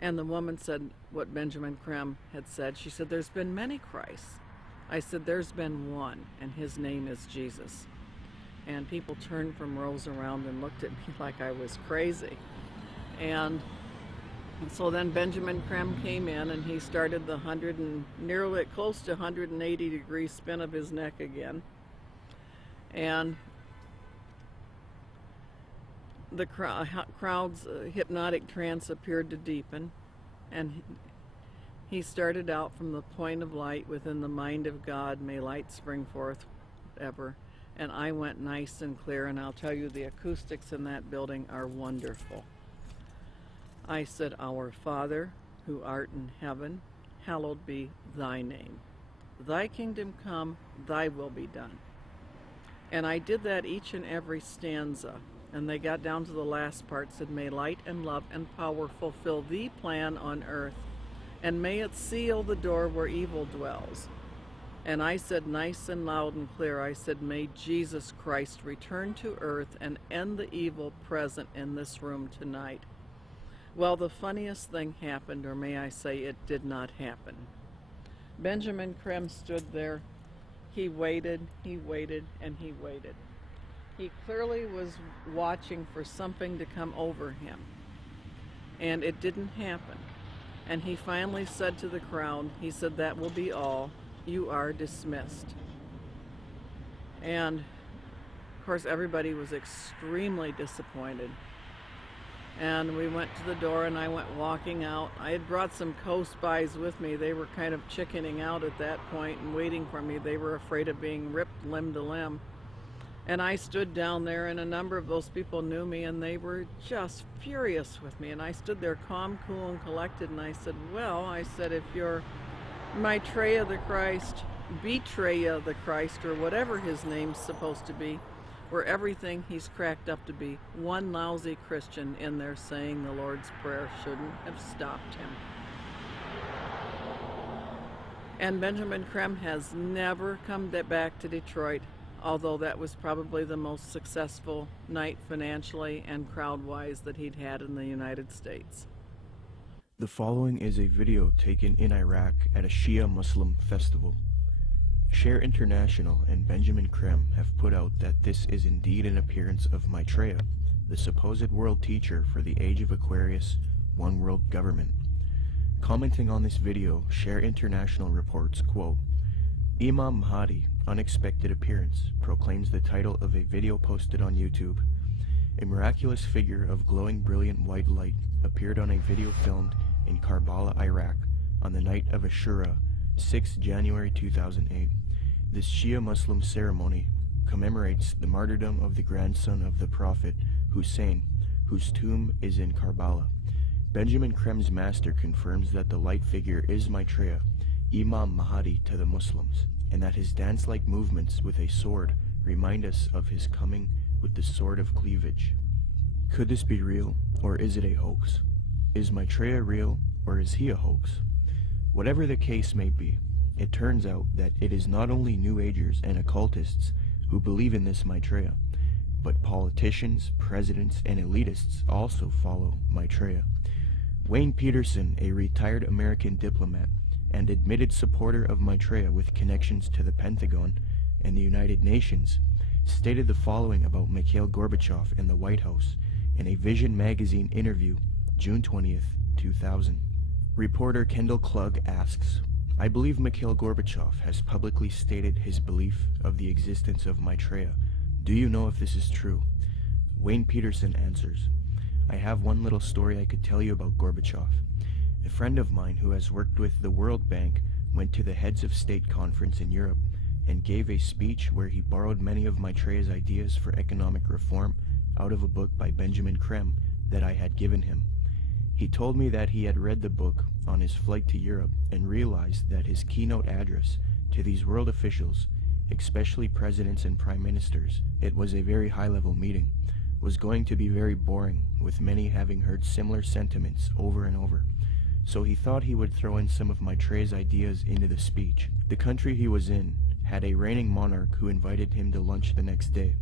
And the woman said what Benjamin Creme had said. She said, "There's been many Christs." I said, "There's been one, and his name is Jesus." And people turned from rows around and looked at me like I was crazy. And so then Benjamin Creme came in, and he started the nearly close to 180-degree spin of his neck again. And the crowd's hypnotic trance appeared to deepen, and he started out from the point of light within the mind of God, may light spring forth ever. And I went nice and clear, and I'll tell you, the acoustics in that building are wonderful. I said, "Our Father, who art in heaven, hallowed be thy name. Thy kingdom come, thy will be done." And I did that each and every stanza. And they got down to the last part, said, "May light and love and power fulfill thee plan on earth, and may it seal the door where evil dwells." And I said nice and loud and clear, I said, "May Jesus Christ return to earth and end the evil present in this room tonight." Well, the funniest thing happened, or may I say it did not happen. Benjamin Creme stood there. He waited, and he waited. He clearly was watching for something to come over him, and it didn't happen. And he finally said to the crowd, he said, "That will be all. You are dismissed." And of course everybody was extremely disappointed. And we went to the door, and I went walking out. I had brought some co-spies with me. They were kind of chickening out at that point and waiting for me. They were afraid of being ripped limb to limb. And I stood down there, and a number of those people knew me, and they were just furious with me. And I stood there calm, cool, and collected, and I said, "Well," I said, "if you're Maitreya the Christ, Betreya the Christ, or whatever his name's supposed to be, or everything he's cracked up to be, one lousy Christian in there saying the Lord's Prayer shouldn't have stopped him." And Benjamin Creme has never come back to Detroit, although that was probably the most successful night financially and crowd-wise that he'd had in the United States. The following is a video taken in Iraq at a Shia Muslim festival. Share International and Benjamin Creme have put out that this is indeed an appearance of Maitreya, the supposed world teacher for the Age of Aquarius, One World Government. Commenting on this video, Share International reports, quote, "Imam Mahdi, unexpected appearance," proclaims the title of a video posted on YouTube. A miraculous figure of glowing brilliant white light appeared on a video filmed in Karbala, Iraq, on the night of Ashura, 6 January 2008. This Shia Muslim ceremony commemorates the martyrdom of the grandson of the Prophet, Hussein, whose tomb is in Karbala. Benjamin Creme's master confirms that the light figure is Maitreya, Imam Mahdi to the Muslims, and that his dance-like movements with a sword remind us of his coming with the sword of cleavage. Could this be real, or is it a hoax? Is Maitreya real, or is he a hoax? Whatever the case may be, it turns out that it is not only New Agers and occultists who believe in this Maitreya, but politicians, presidents, and elitists also follow Maitreya. Wayne Peterson, a retired American diplomat and admitted supporter of Maitreya with connections to the Pentagon and the United Nations, stated the following about Mikhail Gorbachev and the White House in a Vision magazine interview, June 20th, 2000. Reporter Kendall Klug asks, "I believe Mikhail Gorbachev has publicly stated his belief of the existence of Maitreya. Do you know if this is true?" Wayne Peterson answers, "I have one little story I could tell you about Gorbachev. A friend of mine who has worked with the World Bank went to the Heads of State conference in Europe and gave a speech where he borrowed many of Maitreya's ideas for economic reform out of a book by Benjamin Creme that I had given him. He told me that he had read the book on his flight to Europe and realized that his keynote address to these world officials, especially presidents and prime ministers, it was a very high-level meeting, was going to be very boring, with many having heard similar sentiments over and over. So he thought he would throw in some of Maitreya's ideas into the speech. The country he was in had a reigning monarch who invited him to lunch the next day.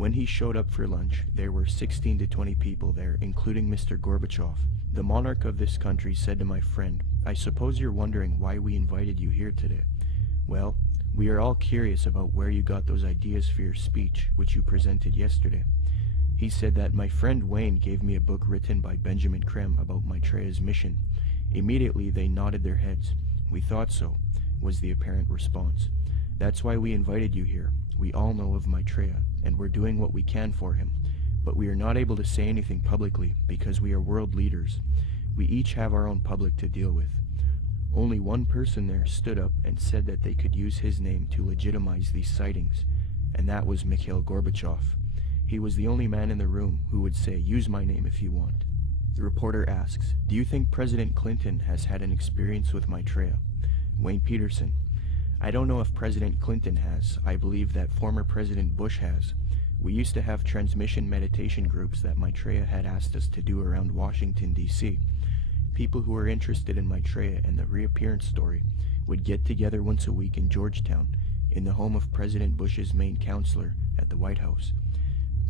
When he showed up for lunch, there were 16 to 20 people there, including Mr. Gorbachev. The monarch of this country said to my friend, "I suppose you're wondering why we invited you here today. Well, we are all curious about where you got those ideas for your speech, which you presented yesterday." He said that my friend Wayne gave me a book written by Benjamin Creme about Maitreya's mission. Immediately they nodded their heads. "We thought so," was the apparent response. "That's why we invited you here. We all know of Maitreya, and we're doing what we can for him. But we are not able to say anything publicly because we are world leaders. We each have our own public to deal with." Only one person there stood up and said that they could use his name to legitimize these sightings, and that was Mikhail Gorbachev. He was the only man in the room who would say, "Use my name if you want." The reporter asks, "Do you think President Clinton has had an experience with Maitreya?" Wayne Peterson: "I don't know if President Clinton has. I believe that former President Bush has. We used to have transmission meditation groups that Maitreya had asked us to do around Washington, D.C. People who were interested in Maitreya and the reappearance story would get together once a week in Georgetown, in the home of President Bush's main counselor at the White House.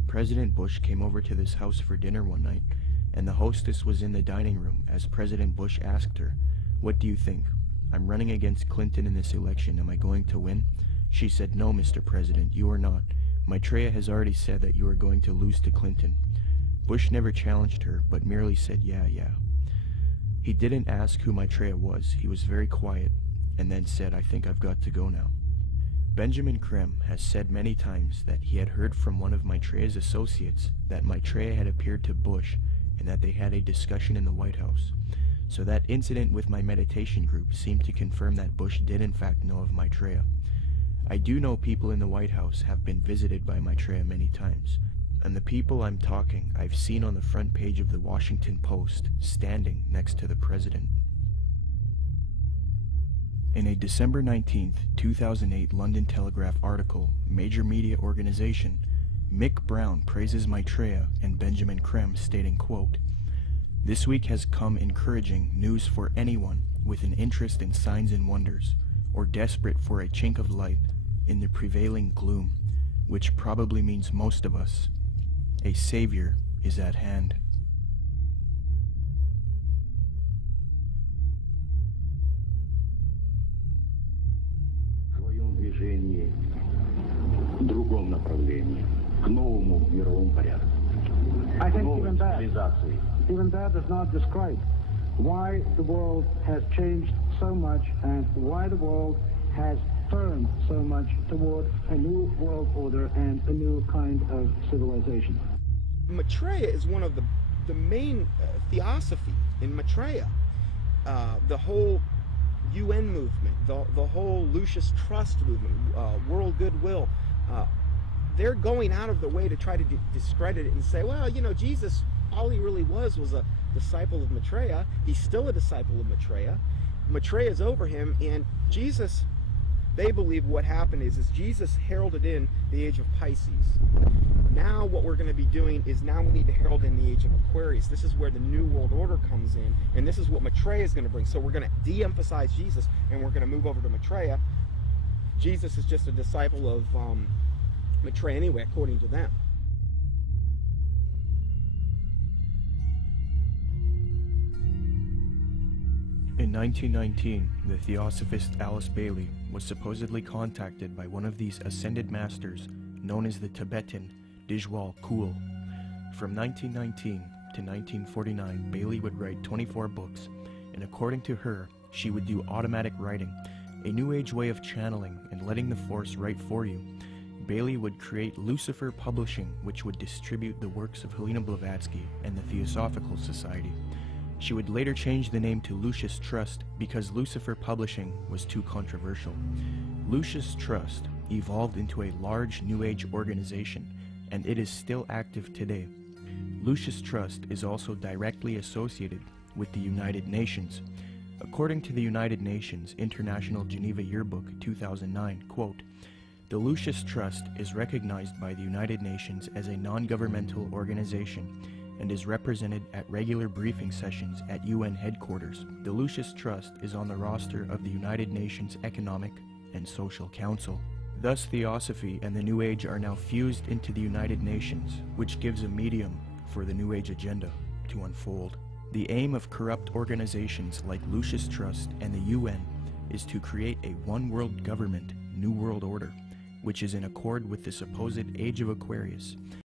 President Bush came over to this house for dinner one night, and the hostess was in the dining room as President Bush asked her, 'What do you think? I'm running against Clinton in this election. Am I going to win?' She said, 'No, Mr. President, you are not. Maitreya has already said that you are going to lose to Clinton.' Bush never challenged her, but merely said, 'Yeah.' He didn't ask who Maitreya was. He was very quiet, and then said, 'I think I've got to go now.'" Benjamin Creme has said many times that he had heard from one of Maitreya's associates that Maitreya had appeared to Bush and that they had a discussion in the White House. So that incident with my meditation group seemed to confirm that Bush did in fact know of Maitreya. I do know people in the White House have been visited by Maitreya many times, and the people I'm talking I've seen on the front page of the Washington Post, standing next to the president. In a December 19, 2008 London Telegraph article, major media organization, Mick Brown praises Maitreya and Benjamin Creme, stating, quote, "This week has come encouraging news for anyone with an interest in signs and wonders, or desperate for a chink of light in the prevailing gloom, which probably means most of us. A savior is at hand." движении, в другом направлении, к новому мировому порядку, I think новой цивилизации. even that does not describe why the world has changed so much and why the world has turned so much toward a new world order and a new kind of civilization. Maitreya is one of the main theosophy in Maitreya. The whole UN movement, the whole Lucis Trust movement, world goodwill, they're going out of the way to try to discredit it and say, well, you know, Jesus, all he really was a disciple of Maitreya. He's still a disciple of Maitreya. Maitreya is over him, and Jesus, they believe what happened is Jesus heralded in the age of Pisces. Now what we're going to be doing is now we need to herald in the age of Aquarius. This is where the New World Order comes in, and this is what Maitreya is going to bring. So we're going to de-emphasize Jesus, and we're going to move over to Maitreya. Jesus is just a disciple of Maitreya anyway, according to them. In 1919, the theosophist Alice Bailey was supposedly contacted by one of these ascended masters known as the Tibetan Dijwal Kul. From 1919 to 1949, Bailey would write 24 books, and according to her, she would do automatic writing, a new age way of channeling and letting the force write for you. Bailey would create Lucifer Publishing, which would distribute the works of Helena Blavatsky and the Theosophical Society. She would later change the name to Lucis Trust because Lucifer Publishing was too controversial. Lucis Trust evolved into a large New Age organization, and it is still active today. Lucis Trust is also directly associated with the United Nations. According to the United Nations International Geneva Yearbook 2009, quote, "The Lucis Trust is recognized by the United Nations as a non-governmental organization and is represented at regular briefing sessions at UN headquarters. The Lucis Trust is on the roster of the United Nations Economic and Social Council." Thus, Theosophy and the New Age are now fused into the United Nations, which gives a medium for the New Age agenda to unfold. The aim of corrupt organizations like Lucis Trust and the UN is to create a one-world government, New World Order, which is in accord with the supposed Age of Aquarius,